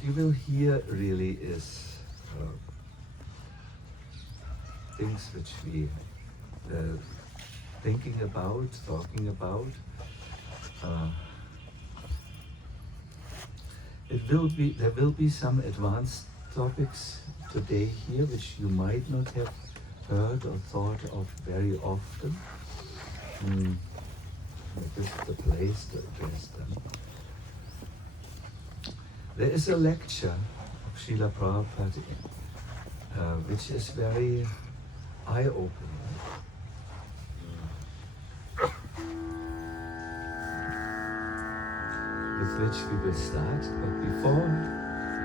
what you will hear really is things which we thinking about, talking about. There will be some advanced topics today here which you might not have heard or thought of very often. This is the place to address them. There is a lecture of Srila Prabhupada which is very eye-opening. With which we will start, but before,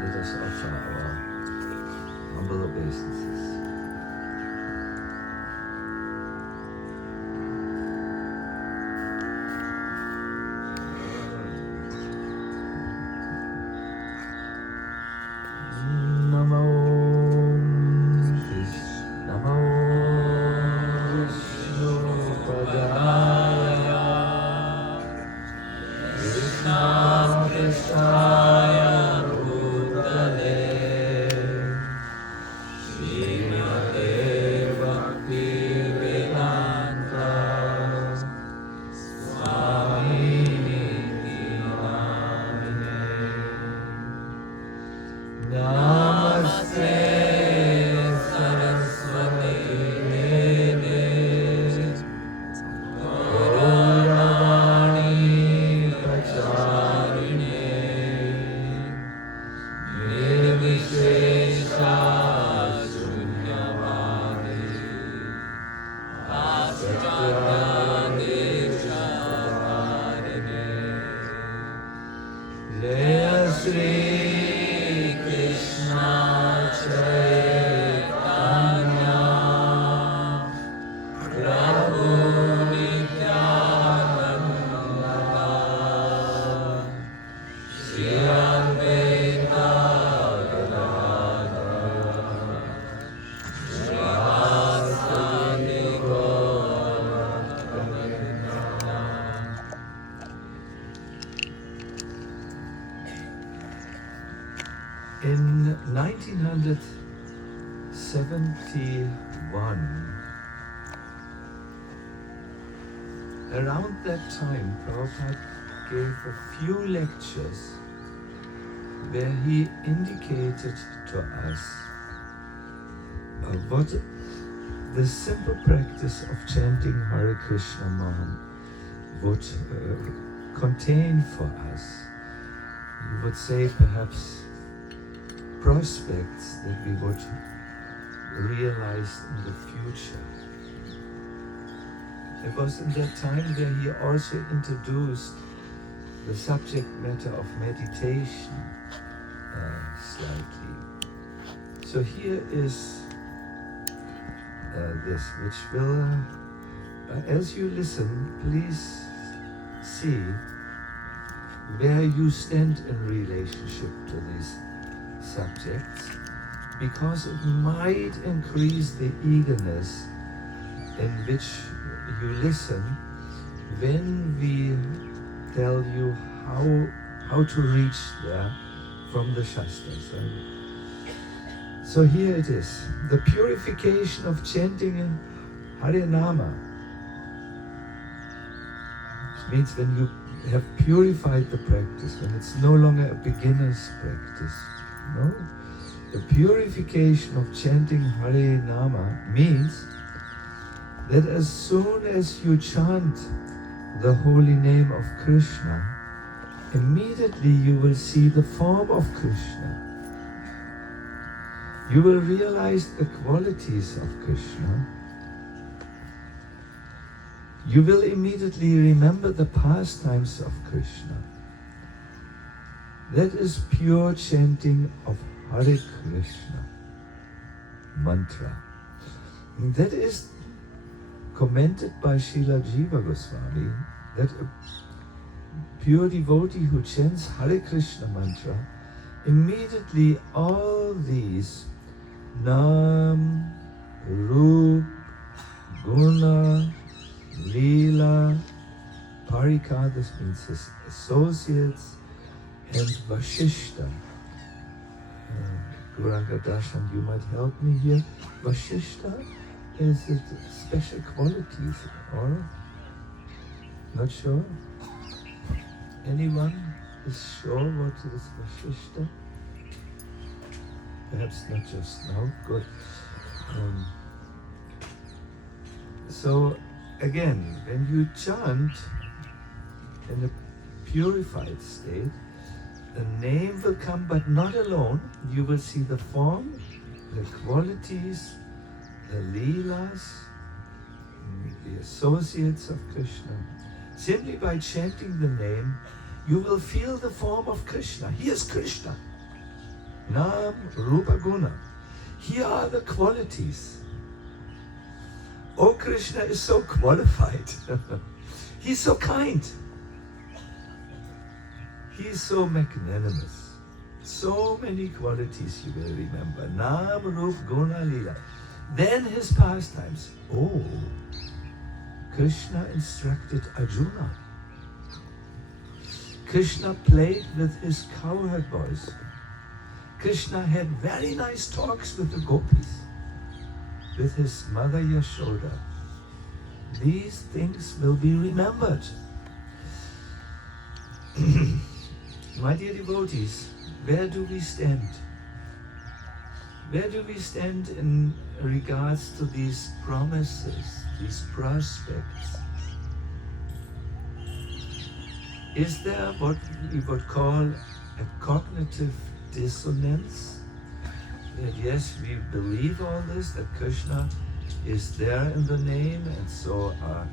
let us offer our humble obeisances. In 1971, around that time, Prabhupada gave a few lectures where he indicated to us what the simple practice of chanting Hare Krishna Maha would contain for us. You would say perhaps prospects that we would realize in the future. It was in that time where he also introduced the subject matter of meditation slightly. So here is this, which will, as you listen, please see where you stand in relationship to these subjects, because it might increase the eagerness in which you listen when we tell you how to reach there from the Shastras. So here it is, the purification of chanting in Harinama. It means when you have purified the practice, when it's no longer a beginner's practice. No? The purification of chanting Hare Nama means that as soon as you chant the holy name of Krishna, immediately you will see the form of Krishna. You will realize the qualities of Krishna. You will immediately remember the pastimes of Krishna. That is pure chanting of Hare Krishna mantra. And that is commented by Srila Jiva Goswami, that a pure devotee who chants Hare Krishna mantra, immediately all these Nam, Rup, Guna, Leela, Parika, this means his associates, and Vashishta, Gauranga Darshan, you might help me here. Vashishta, is it special qualities or? Not sure? Anyone is sure what is Vashishta? Perhaps not just now. Good. So again, when you chant in a purified state, the name will come, but not alone. You will see the form, the qualities, the leelas, the associates of Krishna. Simply by chanting the name, you will feel the form of Krishna. Here's Krishna. Nam, Rupa, Guna. Here are the qualities. Oh, Krishna is so qualified. He's so kind. He's so magnanimous. So many qualities you will remember. Nam, Rup, Guna, Lila. Then his pastimes. Oh, Krishna instructed Arjuna. Krishna played with his cowherd boys. Krishna had very nice talks with the gopis, with his mother Yashoda. These things will be remembered. My dear devotees, where do we stand? Where do we stand in regards to these promises, these prospects? Is there what we would call a cognitive dissonance? That yes, we believe all this, that Krishna is there in the name, and so are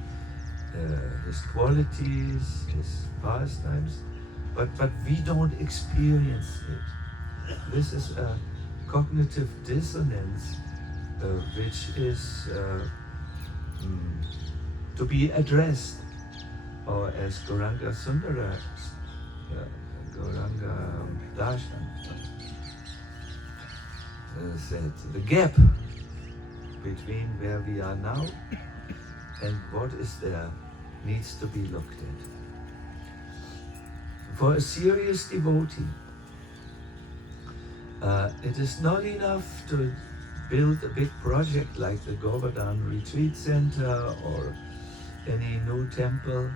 his qualities, his pastimes, but we don't experience it. This is a cognitive dissonance which is to be addressed, or as Gauranga Sundara, Gauranga Darshan said, the gap between where we are now and what is there needs to be looked at. For a serious devotee, it is not enough to build a big project like the Govardhan Retreat Center or any new temple.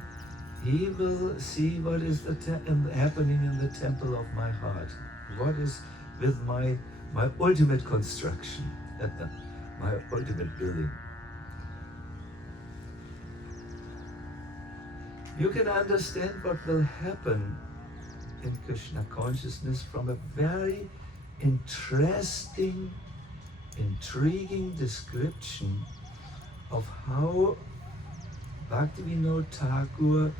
He will see what is happening in the temple of my heart. What is with my ultimate construction, my ultimate building. You can understand what will happen in Krishna consciousness from a very interesting, intriguing description of how Bhaktivinoda Thakur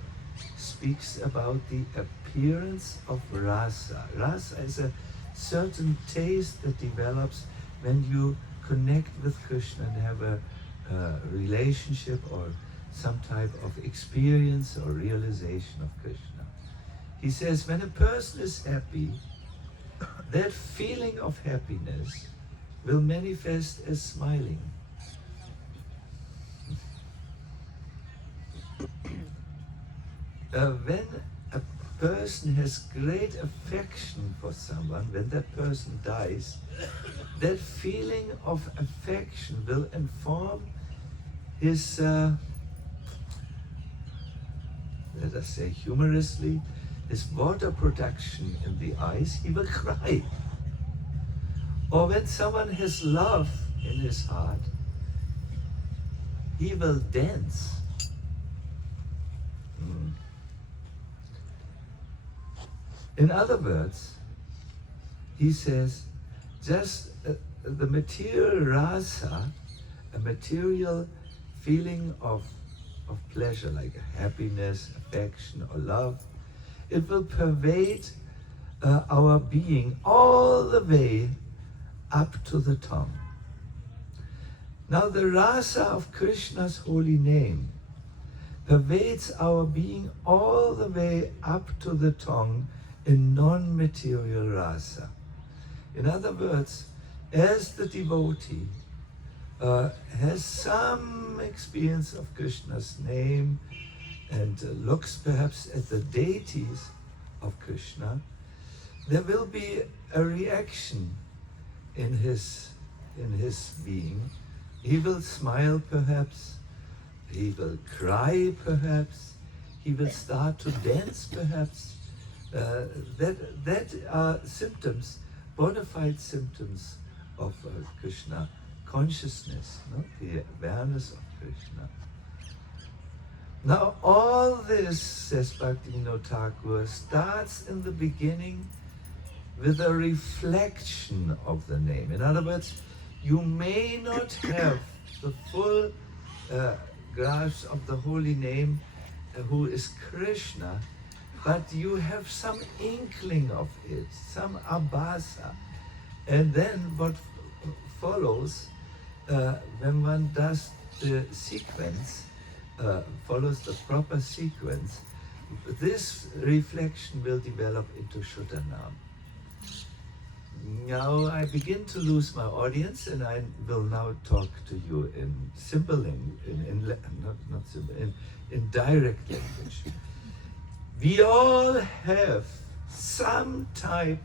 speaks about the appearance of rasa. Rasa is a certain taste that develops when you connect with Krishna and have a relationship or some type of experience or realization of Krishna. He says, when a person is happy, that feeling of happiness will manifest as smiling. When a person has great affection for someone, when that person dies, that feeling of affection will inform his, let us say humorously, his water production in the eyes. He will cry. Or when someone has love in his heart, he will dance. In other words, he says, just the material rasa, a material feeling of pleasure, like a happiness, affection, or love, it will pervade our being all the way up to the tongue. Now the rasa of Krishna's holy name pervades our being all the way up to the tongue in non-material rasa. In other words, as the devotee has some experience of Krishna's name and looks perhaps at the deities of Krishna, there will be a reaction in his being. He will smile perhaps, he will cry perhaps, he will start to dance perhaps. That are symptoms, bona fide symptoms of Krishna consciousness, no? The awareness of Krishna. Now all this, says Bhaktivinoda Thakur, starts in the beginning with a reflection of the name. In other words, you may not have the full grasp of the holy name, who is Krishna, but you have some inkling of it, some abhasa. And then what follows, when one does the sequence, follows the proper sequence, this reflection will develop into Shuddhanam. Now I begin to lose my audience, and I will now talk to you in simple language, in direct language. We all have some type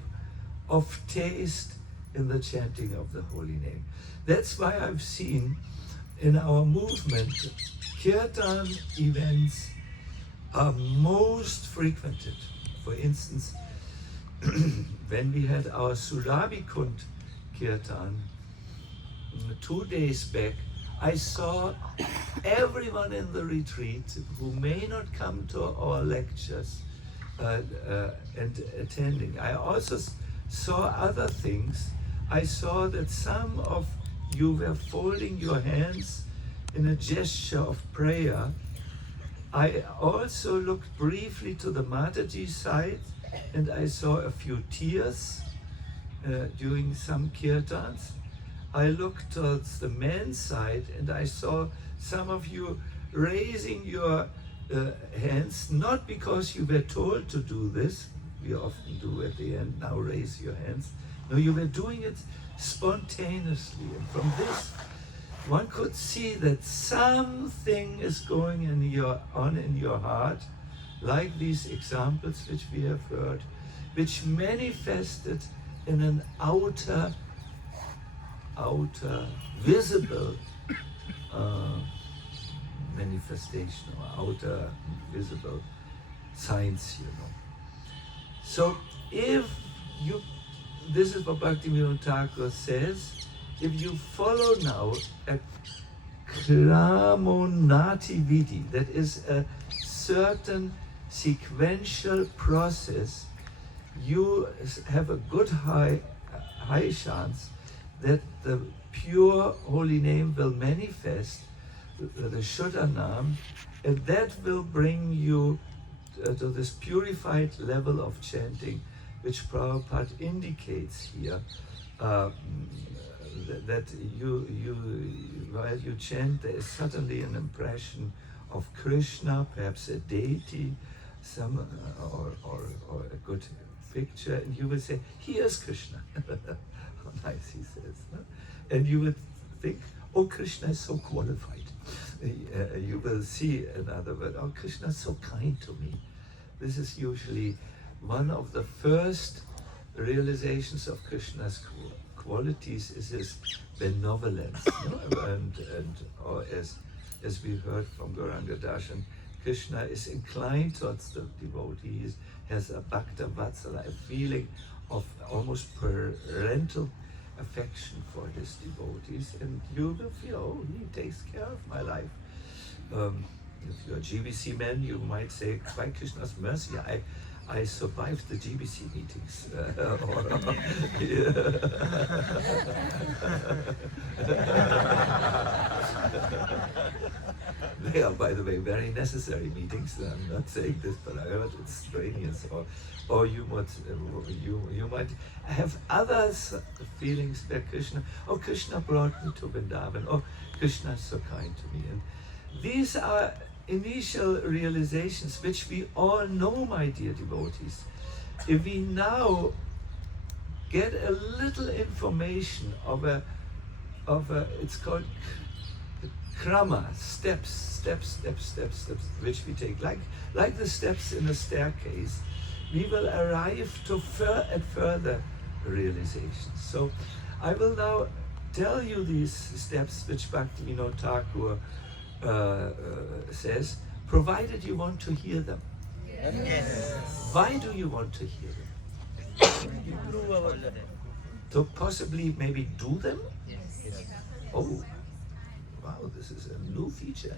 of taste in the chanting of the holy name. That's why I've seen in our movement, Kirtan events are most frequented. For instance, when we had our Surabikund Kirtan 2 days back, I saw everyone in the retreat who may not come to our lectures and attending. I also saw other things. I saw that some of you were folding your hands in a gesture of prayer. I also looked briefly to the Mataji side, and I saw a few tears during some kirtans. I looked towards the men's side, and I saw some of you raising your hands, not because you were told to do this. We often do at the end, now raise your hands. No, you were doing it spontaneously. And from this, one could see that something is going on in your heart, like these examples which we have heard, which manifested in an outer visible manifestation, or outer visible signs, you know. So if you, this is what Bhaktivinoda Thakur says, if you follow now a kramonati vidhi, that is a certain sequential process, you have a good high chance that the pure holy name will manifest, the Shuddhanam, and that will bring you to this purified level of chanting, which Prabhupada indicates here, that while you chant, there is suddenly an impression of Krishna, perhaps a deity, some or a good picture, and you will say, "Here's Krishna." How nice he says, no? And you would think, "Oh, Krishna is so qualified." You will see another word, "Oh, Krishna is so kind to me." This is usually one of the first realizations of Krishna's qualities, is his benevolence, no? and or as we heard from Gauranga Darshan, Krishna is inclined towards the devotee. He has a bhakta vatsala, a feeling of almost parental affection for his devotees, and you will feel, "Oh, he takes care of my life." If you're a GBC man, you might say, "By Krishna's mercy, I survived the GBC meetings." They are, by the way, very necessary meetings. I'm not saying this, but I heard it's strenuous. Or you might have others feelings where Krishna, "Oh, Krishna brought me to Vrindavan," "Oh, Krishna is so kind to me." And these are initial realizations which we all know, my dear devotees. If we now get a little information of a it's called krama, steps, which we take, like the steps in a staircase. we will arrive to further realizations. So I will now tell you these steps which Bhaktivinoda Thakur says, provided you want to hear them. Yes. Why do you want to hear them? To possibly maybe do them? Yes. Oh, wow, this is a new feature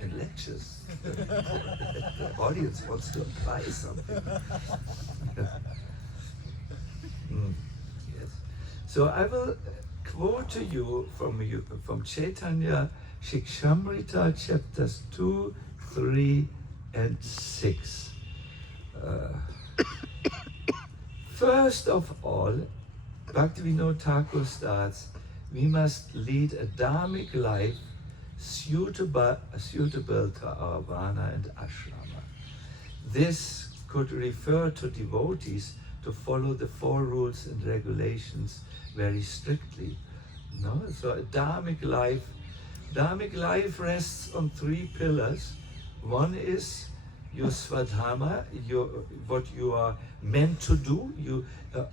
in lectures. The audience wants to apply something. Yes. So I will quote to you from Chaitanya Shikshamrita chapters 2, 3, and 6. First of all, Bhaktivinoda Thakur starts, we must lead a dharmic life suitable to our vana and ashrama. This could refer to devotees to follow the 4 rules and regulations very strictly. No? So a dharmic life rests on 3 pillars. One is your swadharma, what you are meant to do,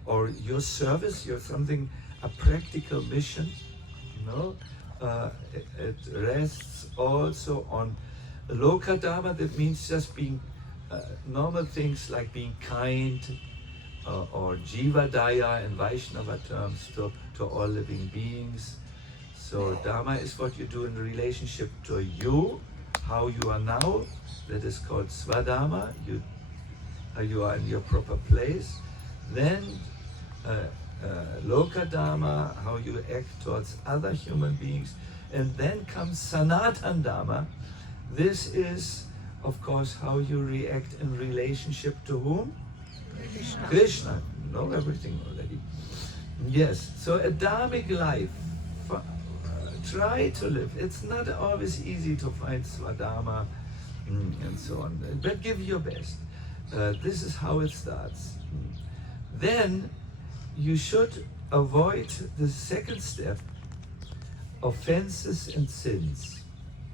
or your service, a practical mission. It rests also on loka dharma, that means just being normal things like being kind, or jiva daya in Vaishnava terms to all living beings. So dharma is what you do in relationship to you, how you are now. That is called swadharma. You are in your proper place. Then loka dharma, how you act towards other human beings. And then comes sanatan dharma. This is, of course, how you react in relationship to whom? Krishna. You know everything already. Yes, so a dharmic life, try to live. It's not always easy to find swadharma and so on, but give your best. This is how it starts. Then you should avoid the second step, offenses and sins,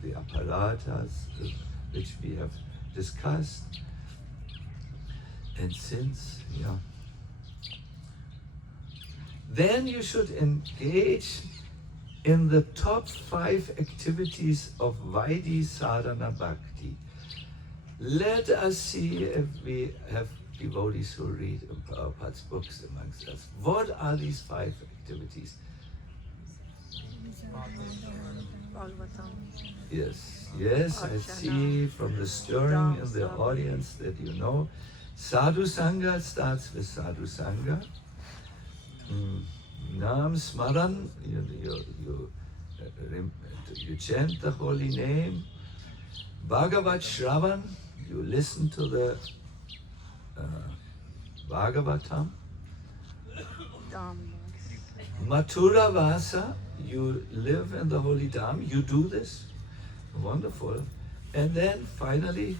the aparatas, which we have discussed, and sins, yeah. Then you should engage in the top 5 activities of Vaidhi Sadhana Bhakti. Let us see if we have devotees who read Prabhupada's books amongst us. What are these 5 activities? Yes, I see from the stirring in the audience that you know. Sadhu Sangha starts with Sadhu Sangha. Nam Smaran, you chant the holy name. Bhagavat Shravan, you listen to the Bhagavatam. Mathura Vasa, you live in the holy Dham, you do this. Wonderful. And then finally,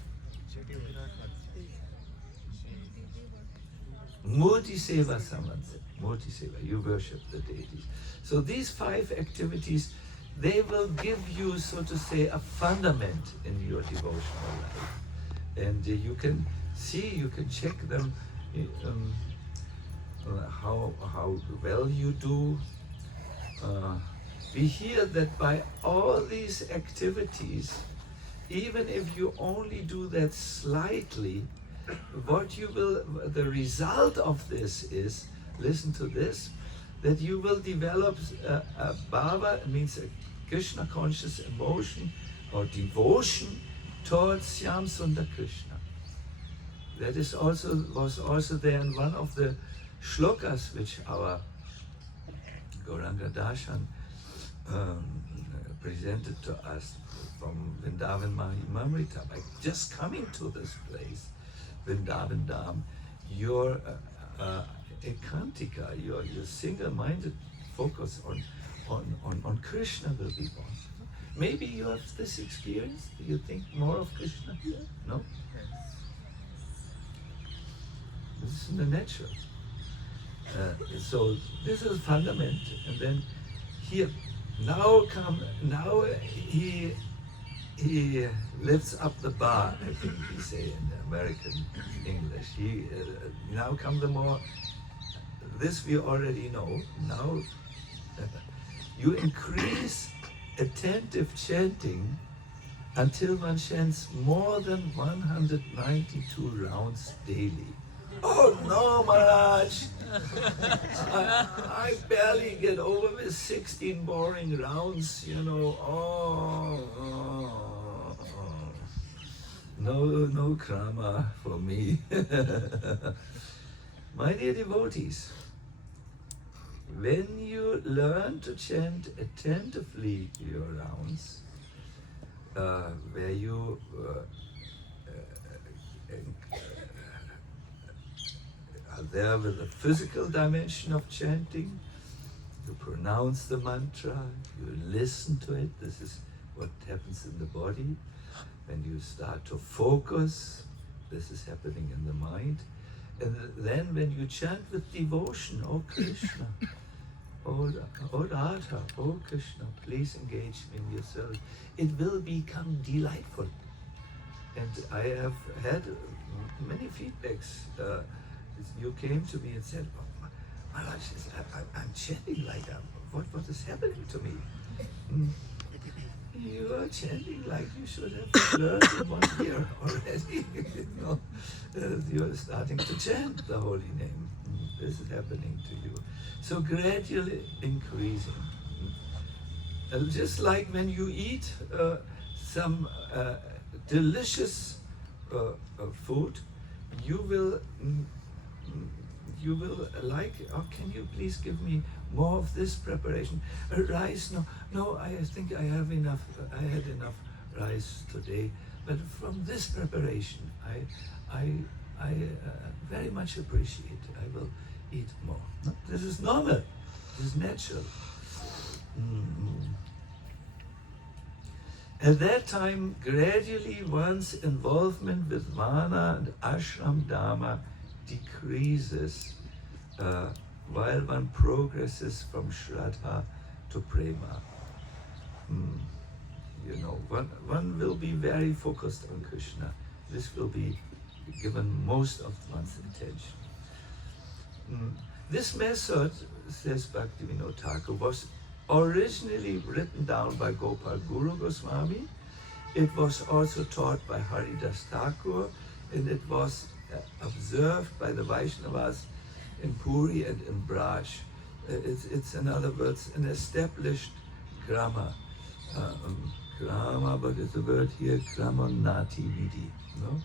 Murti Seva Samansa. Murti Seva, you worship the deities. So these 5 activities, they will give you, so to say, a fundament in your devotional life. And you can see, you can check them, how well you do. We hear that by all these activities, even if you only do that slightly, the result of this is, listen to this, that you will develop a bhava, means a Krishna conscious emotion or devotion towards Shyam Sundar Krishna. That was also there in one of the shlokas which our Gauranga Darshan presented to us from Vrindavan Mahimamrita. By just coming to this place, Vrindavan Dham, your ekantika, your single-minded focus on Krishna will be born. Maybe you have this experience. Do you think more of Krishna here? No? This is in the natural. So this is fundament, and then here, now he he lifts up the bar, I think we say in American English. He now come the more, this we already know. Now you increase attentive chanting until one chants more than 192 rounds daily. Oh no, Maharaj! I barely get over with 16 boring rounds, you know. No krama for me. My dear devotees, when you learn to chant attentively your rounds, where you are there with the physical dimension of chanting, you pronounce the mantra, you listen to it, this is what happens in the body. When you start to focus, this is happening in the mind. And then when you chant with devotion, oh Krishna, oh Radha, oh Krishna, please engage in yourself, it will become delightful. And I have had many feedbacks. You came to me and said, oh, Maharaj, I'm chanting like what is happening to me? You are chanting like you should have learned in 1 year already. You are starting to chant the holy name. This is happening to you. So gradually increasing. Just like when you eat some delicious food, you will like, oh, can you please give me more of this preparation? Rice, no, I think I have enough, I had enough rice today, but from this preparation, I very much appreciate, I will eat more. No, this is normal, this is natural. At that time, gradually one's involvement with Vana and Ashram Dharma decreases while one progresses from Shraddha to Prema. You know, one will be very focused on Krishna. This will be given most of one's attention. This method, says Bhaktivinoda Thakur, was originally written down by Gopal Guru Goswami. It was also taught by Haridas Thakur, and it was observed by the Vaishnavas in Puri and in Braj. It's in other words an established grammar. Grammar, but it's a word here, grammar nati vidi. No?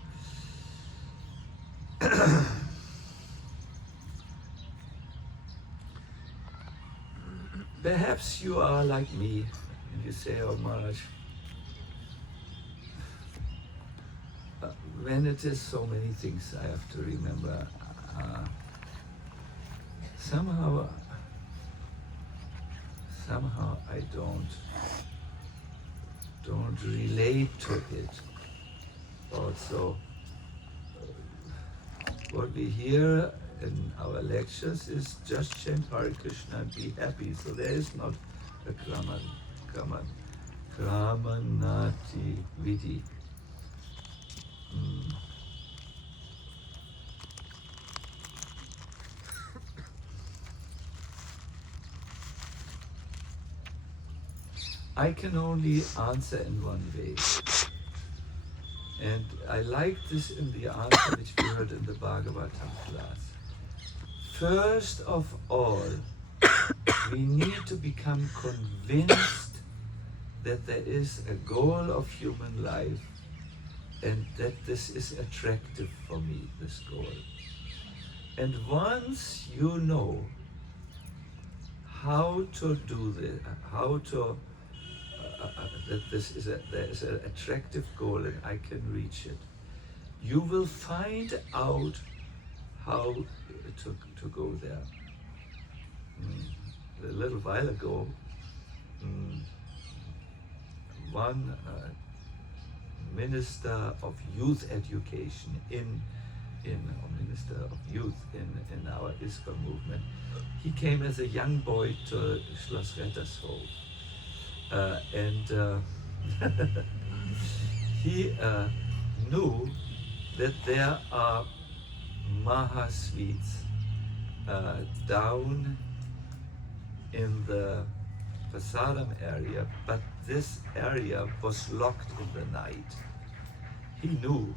Perhaps you are like me and you say, oh Maharaj, when it is so many things I have to remember, somehow I don't relate to it. Also, what we hear in our lectures is just chant Hare Krishna and be happy. So there is not a Kramanati Vidi. I can only answer in one way. And I like this in the answer which we heard in the Bhagavatam class. First of all, we need to become convinced that there is a goal of human life and that this is attractive for me, this goal. And once you know how to do this, how to that there is an attractive goal and I can reach it, you will find out how to go there. A little while ago, one minister of youth education minister of youth in our ISKCON movement, he came as a young boy to Schloss Rettershof. he knew that there are Mahasweets down in the Prasadam area, but this area was locked in the night. He knew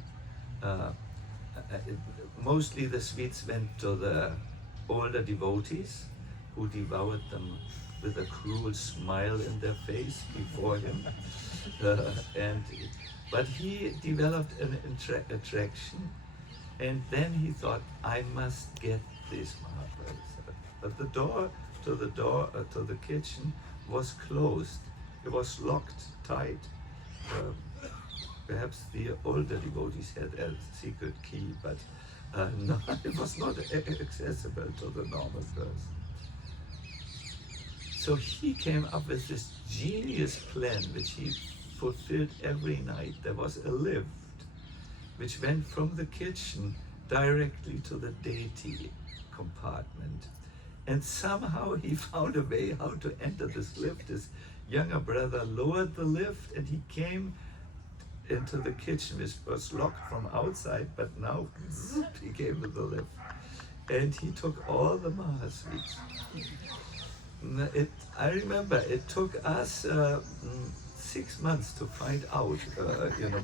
mostly the sweets went to the older devotees who devoured them with a cruel smile in their face before him. But he developed an attraction, and then he thought, I must get this Mahaprasad. But the door to the kitchen was closed. It was locked tight. Perhaps the older devotees had a secret key, but no, it was not accessible to the normal person. So he came up with this genius plan, which he fulfilled every night. There was a lift which went from the kitchen directly to the deity compartment. And somehow he found a way how to enter this lift. His younger brother lowered the lift and he came into the kitchen, which was locked from outside, but now he came to the lift. And he took all the Mahasweets. I remember it took us 6 months to find out,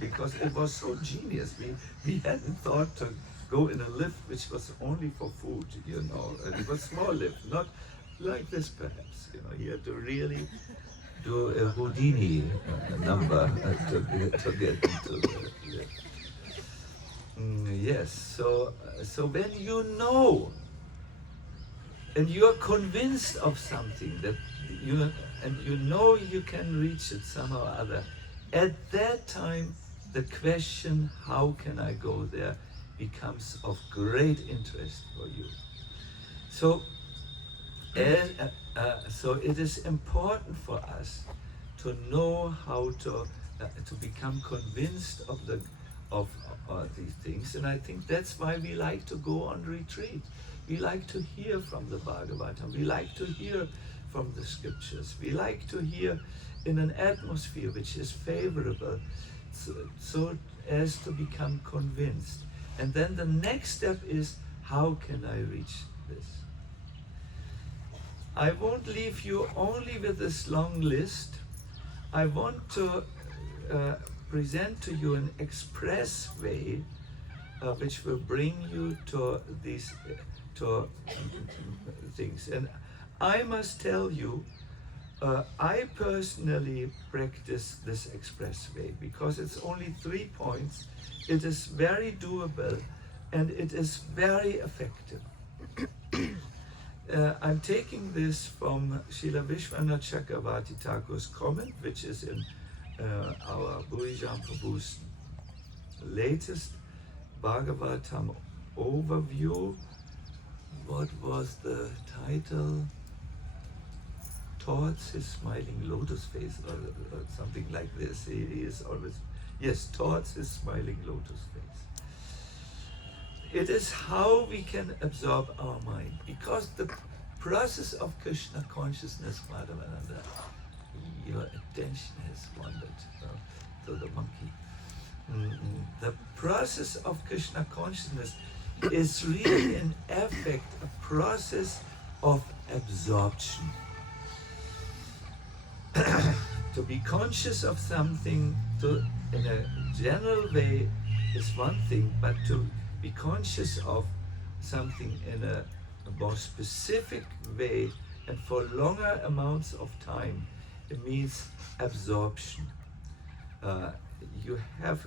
because it was so genius. We hadn't thought to go in a lift which was only for food, It was a small lift, not like this perhaps, You had to really do a Houdini number to get into the lift. Yes, so when you know and you are convinced of something that you can reach it somehow or other, at that time the question, how can I go there, becomes of great interest for you. So it is important for us to know how to become convinced of these things, and I think that's why we like to go on retreat. We like to hear from the Bhagavatam. We like to hear from the scriptures. We like to hear in an atmosphere which is favorable, so as to become convinced. And then the next step is, how can I reach this? I won't leave you only with this long list. I want to present to you an express way which will bring you to these things. And I must tell you, I personally practice this express way because it's only 3 points. It is very doable and it is very effective. I'm taking this from Srila Vishwanath Chakravarti Thakur's comment, which is in our Bhuijan Prabhu's latest Bhagavatam overview. What was the title? Towards his smiling lotus face, or something like this. He is always, yes, towards his smiling lotus face. It is how we can absorb our mind, because the process of Krishna consciousness, Madhavananda, your attention has wandered to the monkey. The process of Krishna consciousness is really in effect a process of absorption. To be conscious of something in a general way is one thing, but to be conscious of something in a more specific way and for longer amounts of time, it means absorption. You have,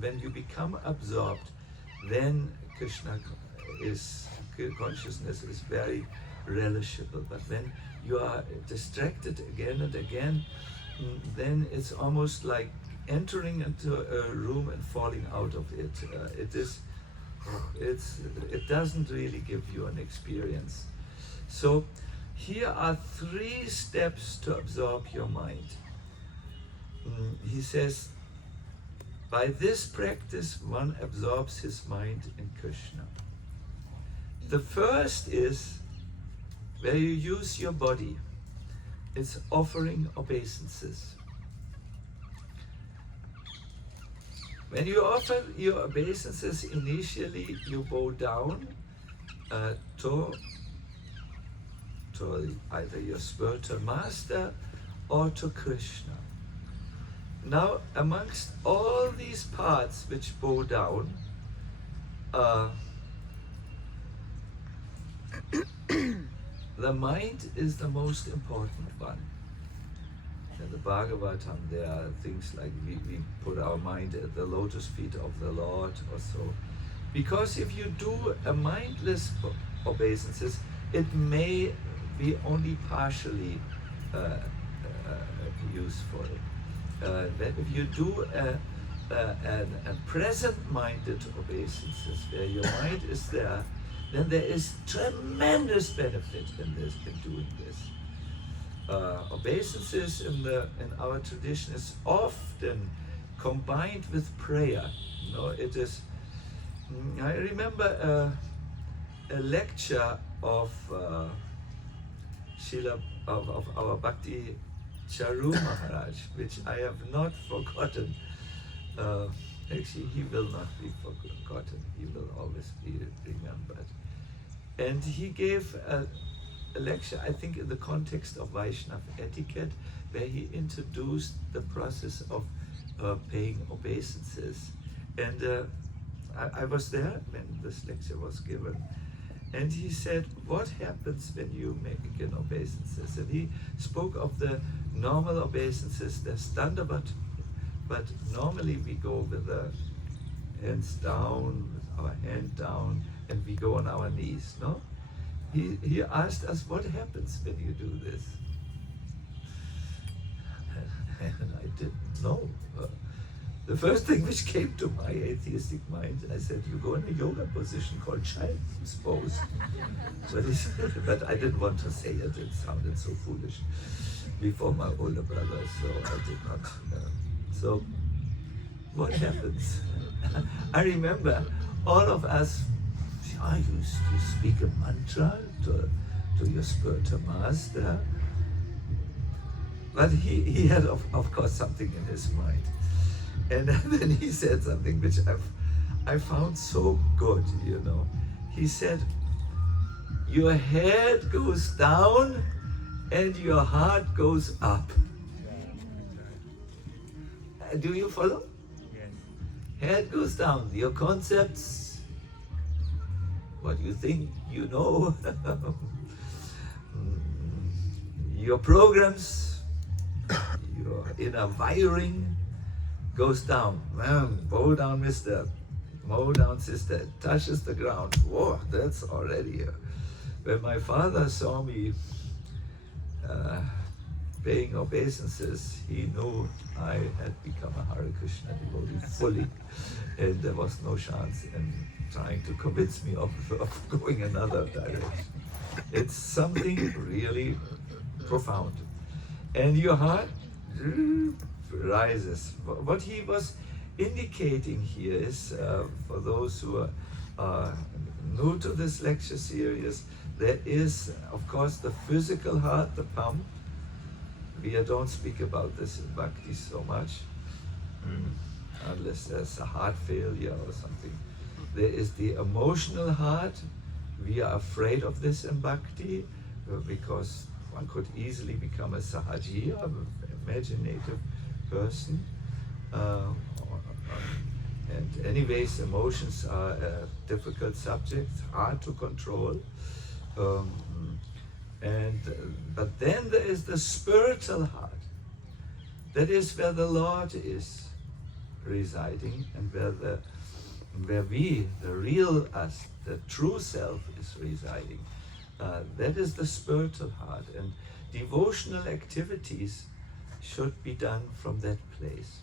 when you become absorbed, then Krishna consciousness is very relishable. But when you are distracted again and again, then it's almost like entering into a room and falling out of it. It doesn't really give you an experience. So here are 3 steps to absorb your mind. He says, by this practice one absorbs his mind in Krishna. The first is where you use your body. It's offering obeisances. When you offer your obeisances, initially you bow down to either your spiritual master or to Krishna. Now, amongst all these parts which bow down, the mind is the most important one. In the Bhagavatam, there are things like we put our mind at the lotus feet of the Lord or so. Because if you do a mindless obeisances, it may be only partially useful. But if you do a present-minded obeisances, where your mind is there, then there is tremendous benefit in doing this. Obeisances in our tradition is often combined with prayer. You know, it is. I remember a lecture of of our Bhakti Charu Maharaj, which I have not forgotten. Actually, he will not be forgotten. He will always be remembered. And he gave a lecture, I think, in the context of Vaishnava etiquette, where he introduced the process of paying obeisances. And I was there when this lecture was given. And he said, what happens when you make an obeisances? And he spoke of the normal obeisances, the standard, but normally we go with the hands down, with our hand down, and we go on our knees, no? He asked us, what happens when you do this? And I didn't know. The first thing which came to my atheistic mind, I said, you go in a yoga position called child's pose. But I didn't want to say it, it sounded so foolish before my older brother, so I did not. So what happens? I remember all of us, you speak a mantra to your spiritual master. But he had, of course, something in his mind. And then he said something which I found so good, you know. He said, your head goes down and your heart goes up. Do you follow? Yes. Head goes down, your concepts, what you think you know, your programs, your inner wiring goes down. Man, bow down, mister. Bow down, sister. It touches the ground. Whoa, that's already when my father saw me paying obeisances, he knew I had become a Hare Krishna devotee fully, and there was no chance in trying to convince me of going another direction. It's something really profound. And your heart rises. What he was indicating here is, for those who are new to this lecture series, there is, of course, the physical heart, the pump. We don't speak about this in Bhakti so much, unless there's a heart failure or something. There is the emotional heart. We are afraid of this in Bhakti because one could easily become a sahaji, an imaginative person. And anyways, emotions are a difficult subject, hard to control. But then there is the spiritual heart. That is where the Lord is residing, and where we, the real us, the true self, is residing. That is the spiritual heart, and devotional activities should be done from that place.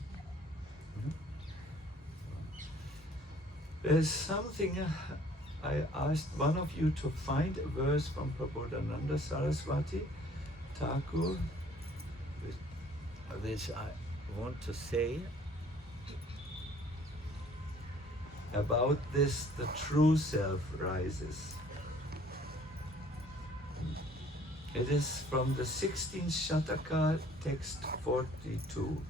There's something, I asked one of you to find a verse from Prabhupada Saraswati, Thakur, which I want to say about this, the true self rises. It is from the 16th Shataka, text 42.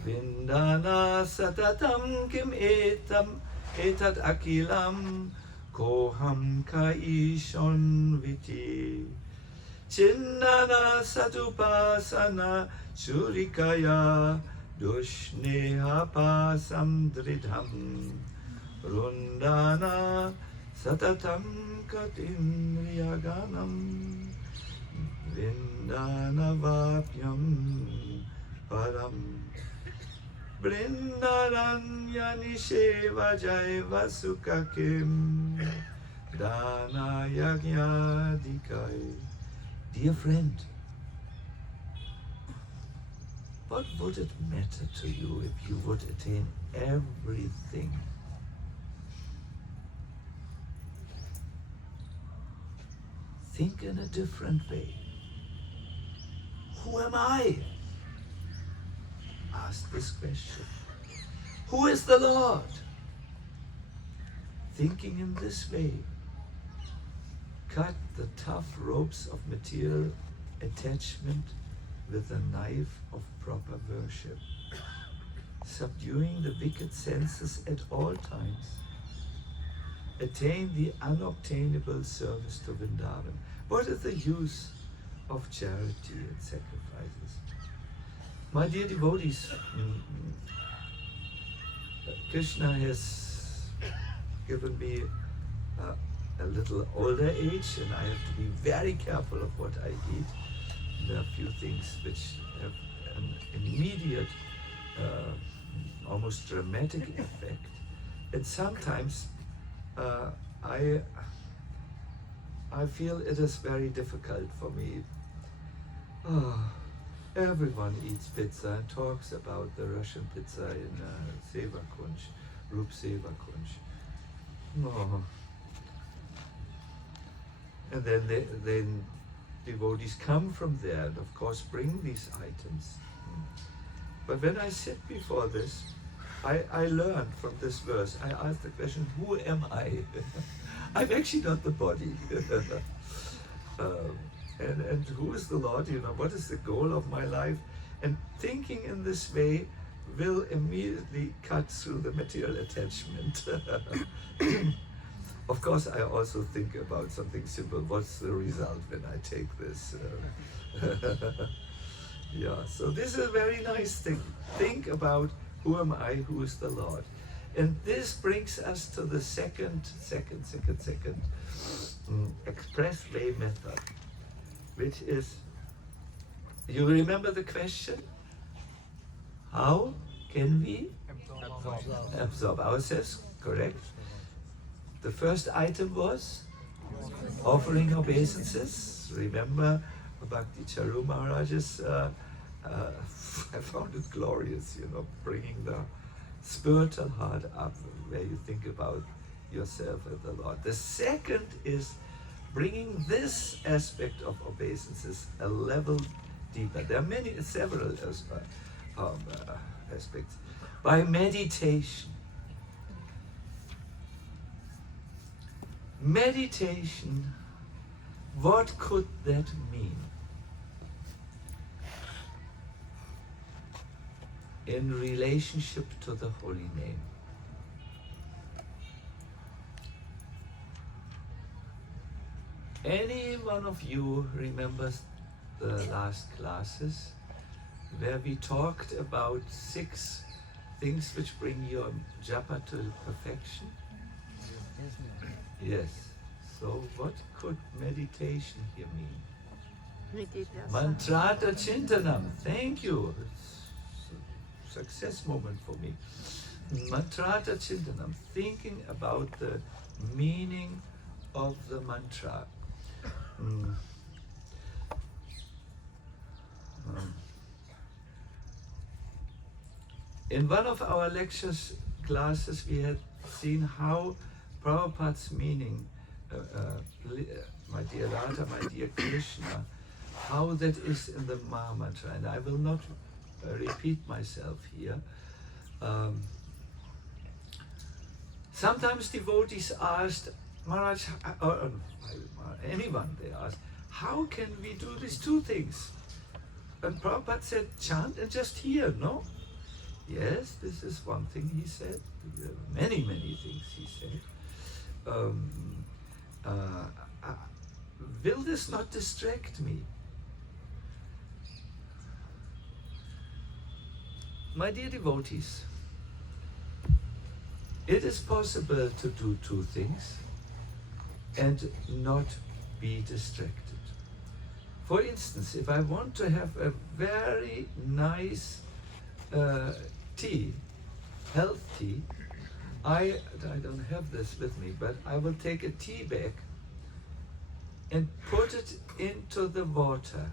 Vindana satatam kim etat akilam koham ka ishon viti Chinnana satupasana surikaya dushneha pasam dridham Rundana satatam katimriyaganam Vindana vapyam param Brindaranyani Sheva Jaiva Sukhakim Dana Yagyadikai. Dear friend, what would it matter to you if you would attain everything? Think in a different way. Who am I? Ask this question. Who is the Lord? Thinking in this way, cut the tough ropes of material attachment with a knife of proper worship, subduing the wicked senses at all times. Attain the unobtainable service to Vrindavan. What is the use of charity and sacrifices? My dear devotees, Krishna has given me a little older age, and I have to be very careful of what I eat. There are a few things which have an immediate, almost dramatic effect. And sometimes I feel it is very difficult for me. Everyone eats pizza and talks about the Russian pizza in Seva Kunj, Rup Seva Kunj. Oh. And then devotees come from there and of course bring these items. But when I sit before this, I learned from this verse, I asked the question, who am I? I'm actually not the body. And who is the Lord? You know, what is the goal of my life? And thinking in this way will immediately cut through the material attachment. Of course, I also think about something simple. What's the result when I take this? Yeah, so this is a very nice thing. Think about who am I, who is the Lord? And this brings us to the second expressway method, which is, you remember the question? How can we absorb ourselves? Correct. The first item was offering obeisances. Remember Bhakti Charu Maharaj's, I found it glorious, you know, bringing the spiritual heart up where you think about yourself and the Lord. The second is bringing this aspect of obeisances a level deeper. There are several aspects. By meditation. Meditation, what could that mean? In relationship to the holy name. Any one of you remembers the last classes where we talked about 6 things which bring your japa to perfection? Yes. So what could meditation here mean? Mantrata Chintanam. Thank you. It's a success moment for me. Mantrata Chintanam. Thinking about the meaning of the mantra. In one of our classes, we had seen how Prabhupada's meaning, my dear Radha, my dear Krishna, how that is in the Maha Mantra. And I will not repeat myself here. Sometimes devotees asked, Maharaj, or anyone they asked, how can we do these 2 things? And Prabhupada said, chant and just hear, no? Yes, this is one thing he said. Many, many things he said. Will this not distract me? My dear devotees, it is possible to do two things and not be distracted. For instance, if I want to have a very nice tea, health tea, I don't have this with me, but I will take a tea bag and put it into the water.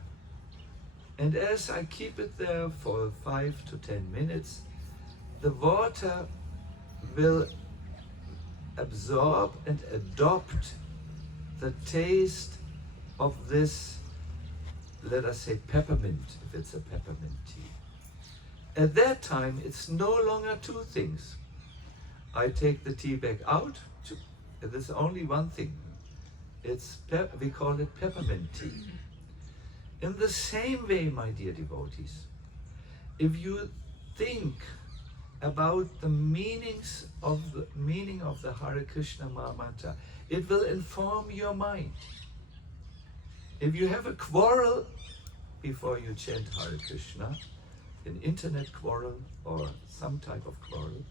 And as I keep it there for 5 to 10 minutes, the water will absorb and adopt the taste of this, let us say, peppermint, if it's a peppermint tea. At that time, it's no longer two things. I take the tea bag out, there's only one thing. We call it peppermint tea. In the same way, my dear devotees, if you think about the meaning of the Hare Krishna Mahamantra, it will inform your mind. If you have a quarrel before you chant Hare Krishna, an internet quarrel or some type of quarrel,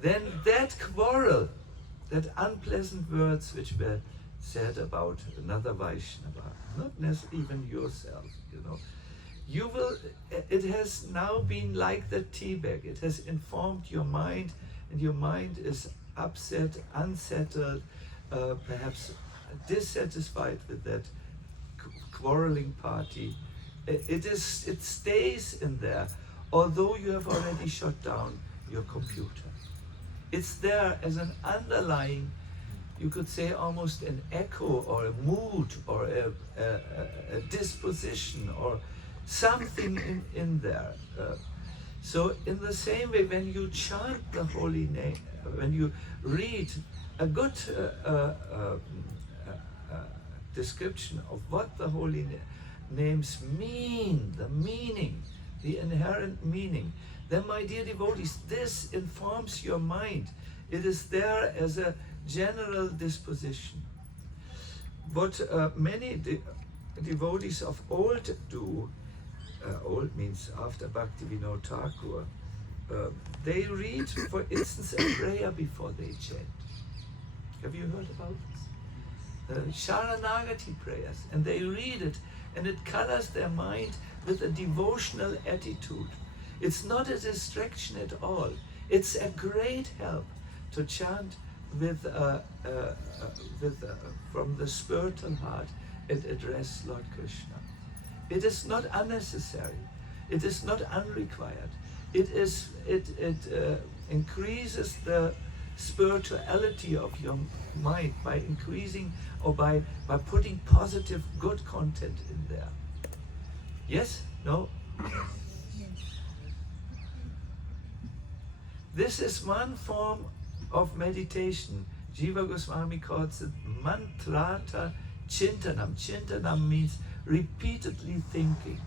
then that quarrel, that unpleasant words which were said about another Vaishnava, not even yourself, you will, it has now been like the tea bag. It has informed your mind, and your mind is upset, unsettled, perhaps dissatisfied with that quarreling party. It stays in there, although you have already shut down your computer. It's there as an underlying, you could say almost an echo or a mood or a disposition or something in there. So in the same way, when you chant the holy name, when you read a good description of what the holy names mean, the meaning, the inherent meaning, then my dear devotees, this informs your mind. It is there as a general disposition. What many devotees of old do, old means after Bhaktivinoda Thakur, they read, for instance, a prayer before they chant. Have you heard about this? Saranagati prayers, and they read it, and it colors their mind with a devotional attitude. It's not a distraction at all. It's a great help to chant from the spiritual heart and address Lord Krishna. It is not unnecessary. It is not unrequired. It increases the spirituality of your mind by increasing or by putting positive, good content in there. Yes? No? This is one form of meditation. Jiva Goswami calls it mantrata chintanam. Chintanam means repeatedly thinking.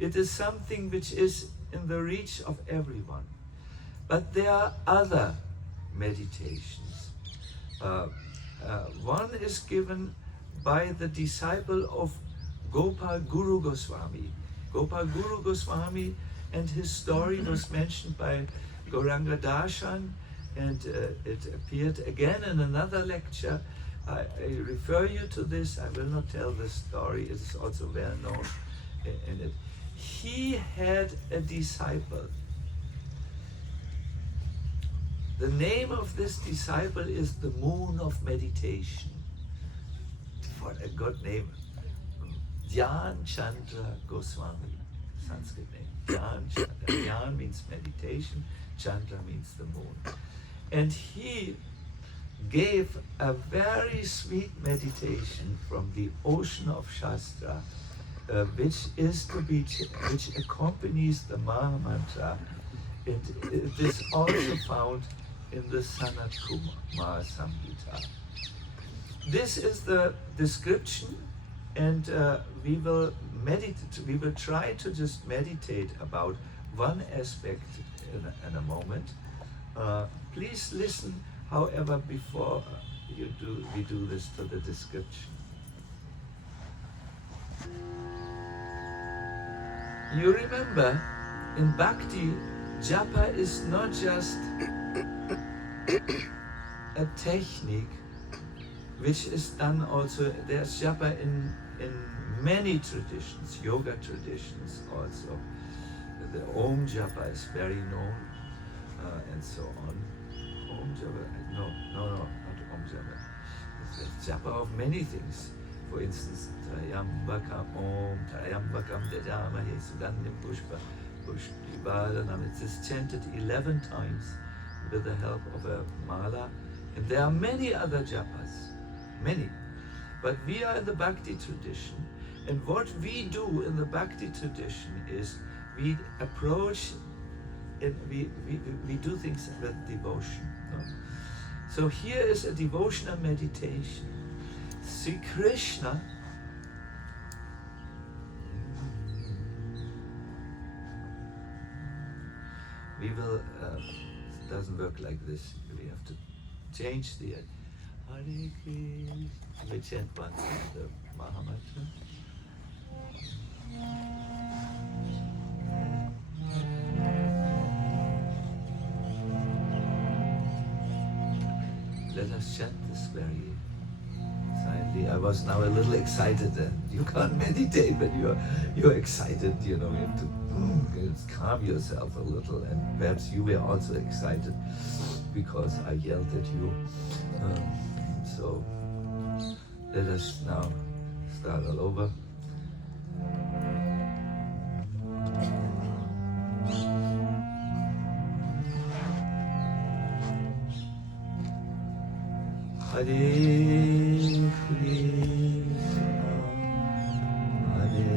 It is something which is in the reach of everyone. But there are other meditations. One is given by the disciple of Gopal Guru Goswami. Gopal Guru Goswami, and his story was mentioned by Gauranga Darshan, and it appeared again in another lecture. I refer you to this. I will not tell the story. It is also well known in it. He had a disciple. The name of this disciple is the Moon of Meditation. What a good name. Dhyan Chandra Goswami, Sanskrit name. Dhyan means meditation, Chandra means the moon. And he gave a very sweet meditation from the ocean of Shastra, which accompanies the Mahamantra. It is also found in the Sanat Kumar Samhita. This is the description and we will meditate. We will try to just meditate about one aspect in a moment. Please listen, however, before we do this, to the description. You remember, in Bhakti, japa is not just a technique which is done also. There's japa in many traditions, yoga traditions also. The Om japa is very known, and so on. Om japa, no, not Om japa. It's japa of many things. For instance, Trayambakam Om, Trayambakam Dajamahe Sugandhim Pushpa, Pushpivadanam. It is chanted 11 times with the help of a mala. And there are many other japas, many. But we are in the Bhakti tradition. And what we do in the Bhakti tradition is we approach and we do things with devotion. No? So here is a devotional meditation. Sri Krishna we will it doesn't work like this. We have to change the Hare Krishna. We chant once the Mahamantra. Let us chant this very silently. I was now a little excited, and you can't meditate when you're excited. You know, you have to calm yourself a little, and perhaps you were also excited because I yelled at you. So let us now start all over. Hare Krishna, Hare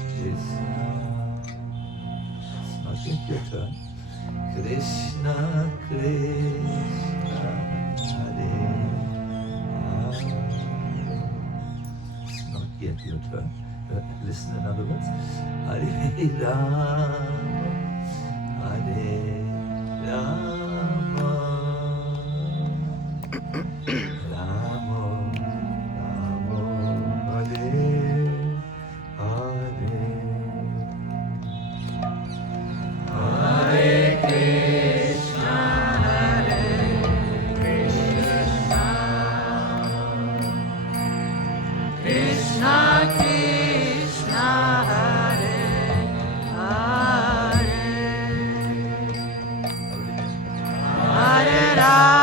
Krishna. It's not yet your turn. Krishna, Krishna, Hare Hare. It's not yet your turn. Listen in other words. Hare Rama, Hare Rama. Ramo, Ramo, Hare, Hare. Hare Krishna, Hare Krishna, Krishna Krishna, Hare Hare, Hare Rama.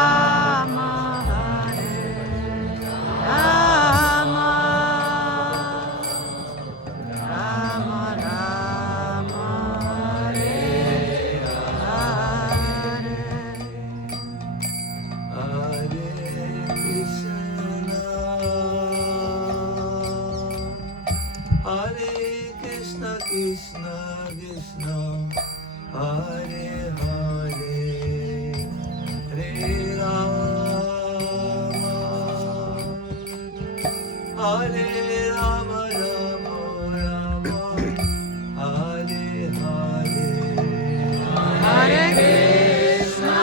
Krishna, Krishna, Hare Hare, Hare Rama, Hare Rama, Rama Rama, Hare Hare, Hare Krishna,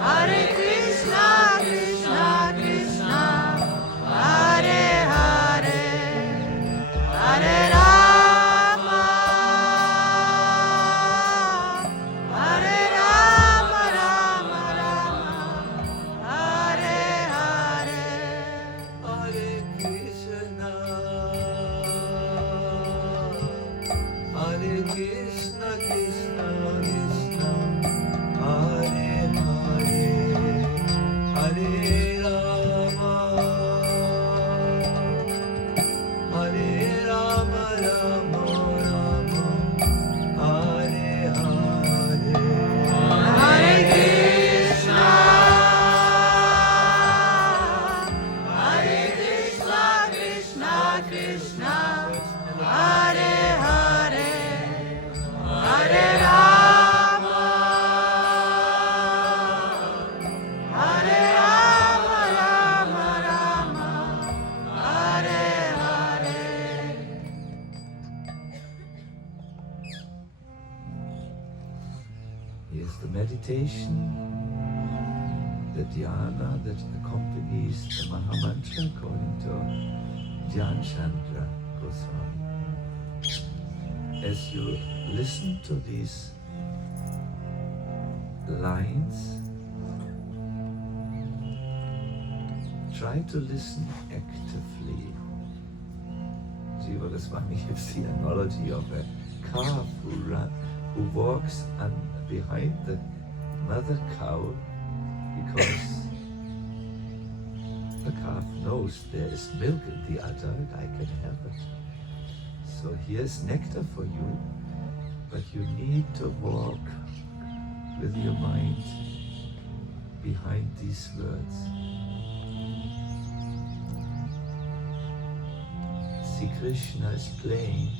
Hare Krishna, Krishna Krishna, Hare Hare, Hare Rama, Hare Rama, Rama Rama, Hare Hare. meditation, the dhyana that accompanies the Mahamantra according to Dhyan Chandra Goswami. As you listen to these lines, try to listen actively. Jiva Goswami gives the analogy of a calf who walks behind the mother cow because the calf knows there is milk in the udder and I can have it. So here's nectar for you, but you need to walk with your mind behind these words. See, Krishna is playing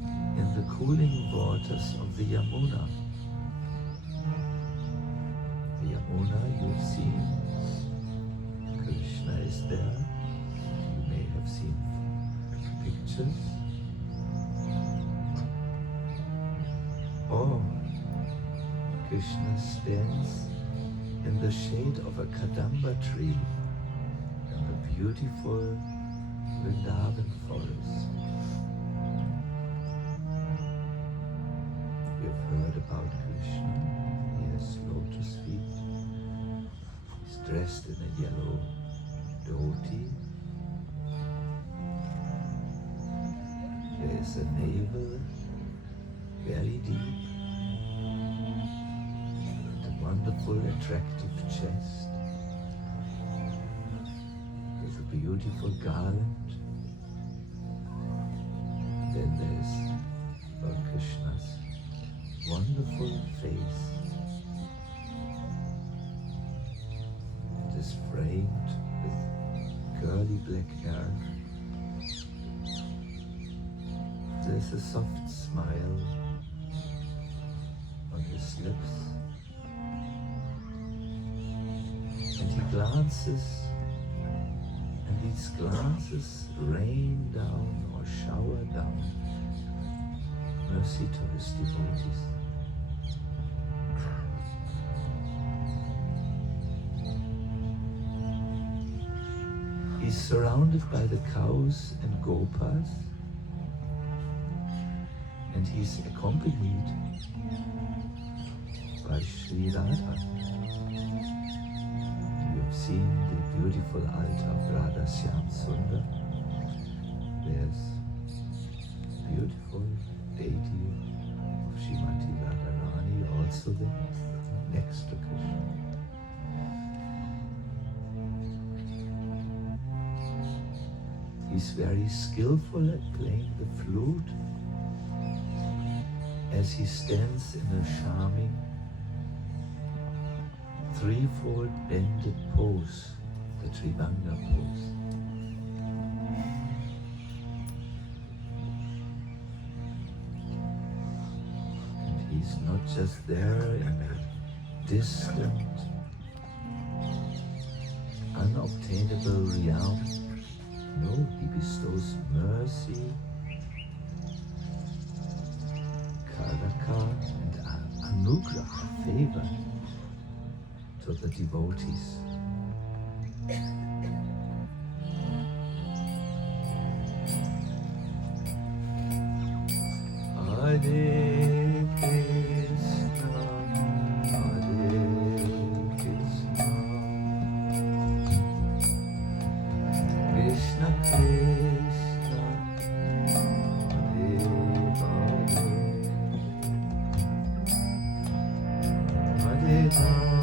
in the cooling waters of the Yamuna. The Yamuna you've seen, Krishna is there, you may have seen pictures. Or Krishna stands in the shade of a Kadamba tree in the beautiful Vrindavan forest. You've heard about Krishna. He has lotus feet. He's dressed in a yellow dhoti. There is a navel very deep. Wonderful, attractive chest. There's a beautiful garland. Then there's Lord Krishna's wonderful face. It is framed with curly black hair. There's a soft smile on his lips. And he glances, and these glances rain down or shower down mercy to his devotees. He's surrounded by the cows and gopas, and he's accompanied by Sri Radha. Seen the beautiful altar of Radha Shyam Sundar. There's beautiful deity of Srimati Radharani also there, next to Krishna. He's very skillful at playing the flute as he stands in a charming threefold bended pose, the Tribanga pose. And he's not just there in a distant, unobtainable realm. No, he bestows mercy, karaka, and anugraha, favor, to the devotees. Hare Krishna, Hare Krishna, Krishna Krishna, Hare Hare, Hare Rama.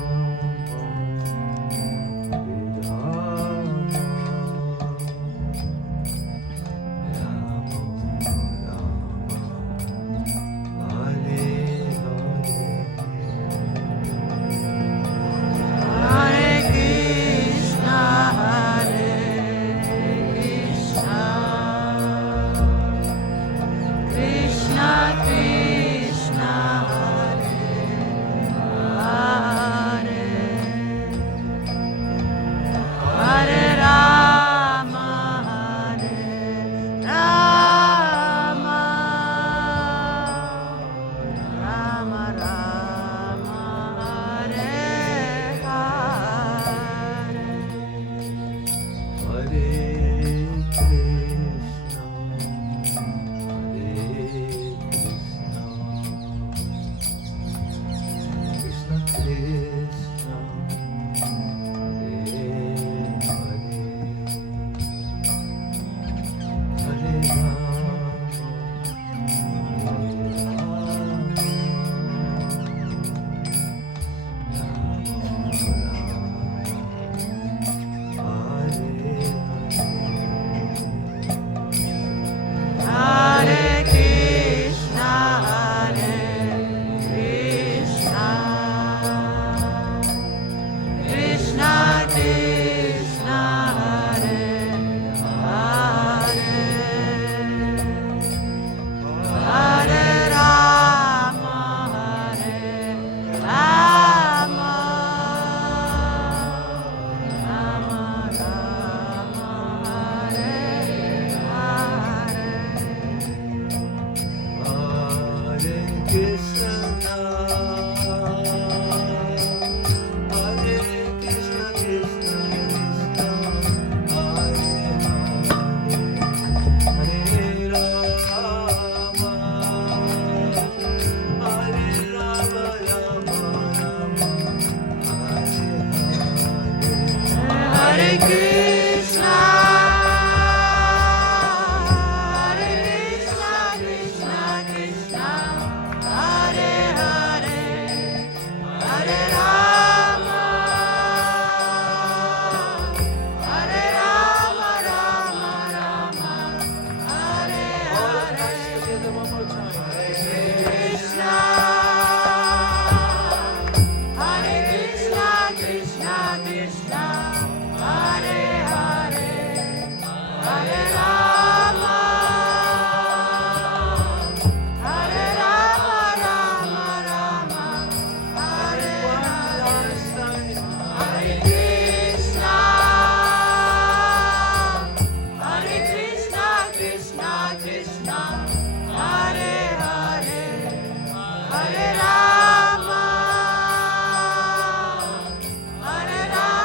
Hare Krishna, Krishna Krishna, Hare Hare, Hare Rama, Rama Rama, Hare Hare. Together one more time. Krishna, Hare Krishna, Krishna Krishna, Hare Hare, Hare Rama, Rama Rama, Hare Hare. Hare Krishna, Hare Krishna, Krishna Krishna, Hare Hare, Hare Rama, Rama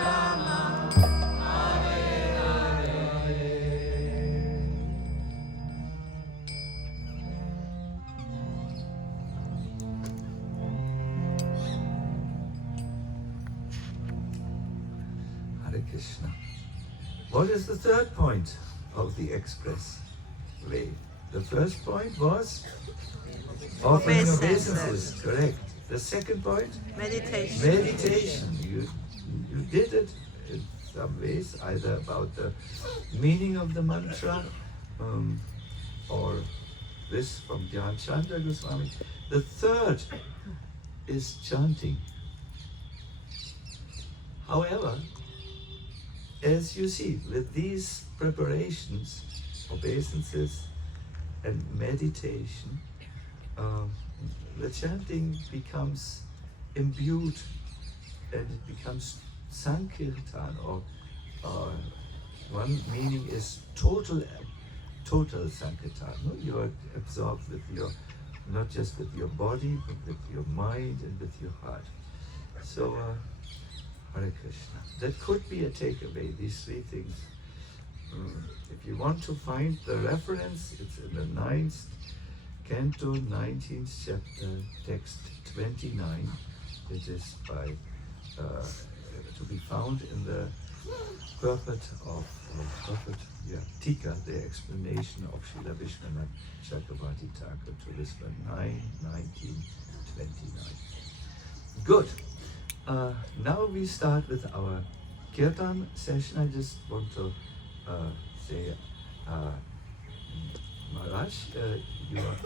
Rama, Hare Hare. Hare Krishna. What is the third point of the express way? The first point was offering obeisances, correct. The second point, Meditation. meditation. You did it in some ways, either about the meaning of the mantra, or this from Chanting Swami. The third is chanting. However, as you see, with these preparations, obeisances and meditation, the chanting becomes imbued and it becomes Sankirtan, or one meaning is total Sankirtan. No? You are absorbed with your, not just with your body, but with your mind and with your heart. So, Hare Krishna. That could be a takeaway, these three things. If you want to find the reference, it's in the 9th Canto, 19th chapter, text 29. It is by, to be found in the Tika, the explanation of Srila Vishwanath Chakravarti Thakur to this one, 9/19/29. Good. Now we start with our Kirtan session. I just want to say, Maharaj, you are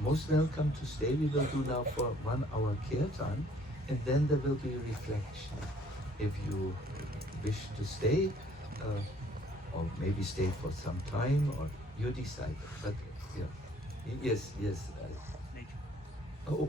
most welcome to stay. We will do now for 1 hour Kirtan, and then there will be reflection. If you wish to stay, or maybe stay for some time, or you decide. But yeah, yes. Oh.